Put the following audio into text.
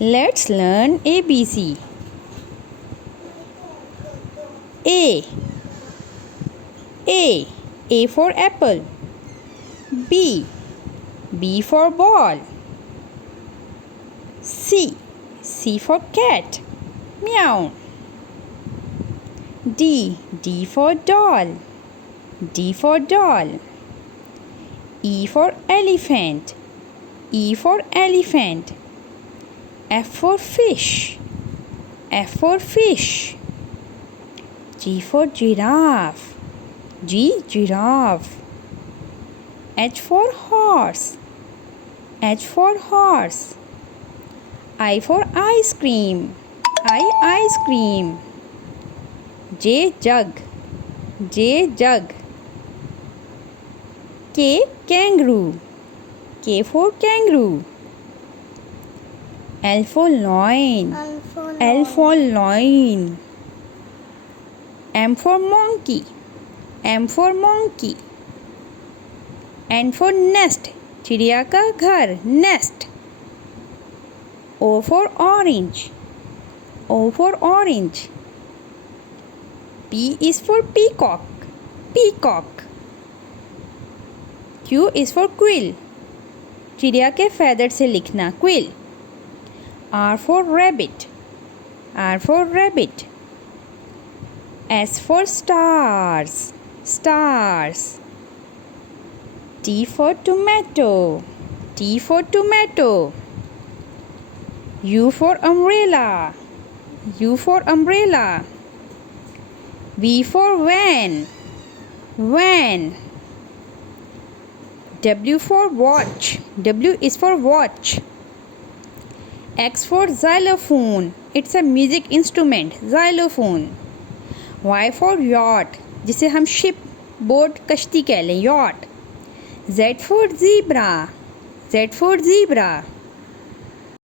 Let's learn ABC. A. A for apple. B. B for ball. C for cat. Meow. D for doll. D for doll. E for elephant. E for elephant. F for fish. F for fish. G for giraffe. G giraffe. H for horse. H for horse. I for ice cream. I ice cream. J jug. J jug. K kangaroo. K for kangaroo. L for lion. L for lion. M for monkey. M for monkey. N for nest. चिड़िया का घर. Nest. O for orange. O for orange. P is for peacock. Peacock. Q is for quill. चिड़िया के feather से लिखना. Quill. R for rabbit. R for rabbit. S for stars. Stars. T for tomato. T for tomato. U for umbrella. U for umbrella. V for van. Van. W for watch. W is for watch. X for xylophone. It's a music instrument. Xylophone. Y for yacht, जिसे हम ship boat कश्ती कह लें. yacht. Z for zebra. Z for zebra.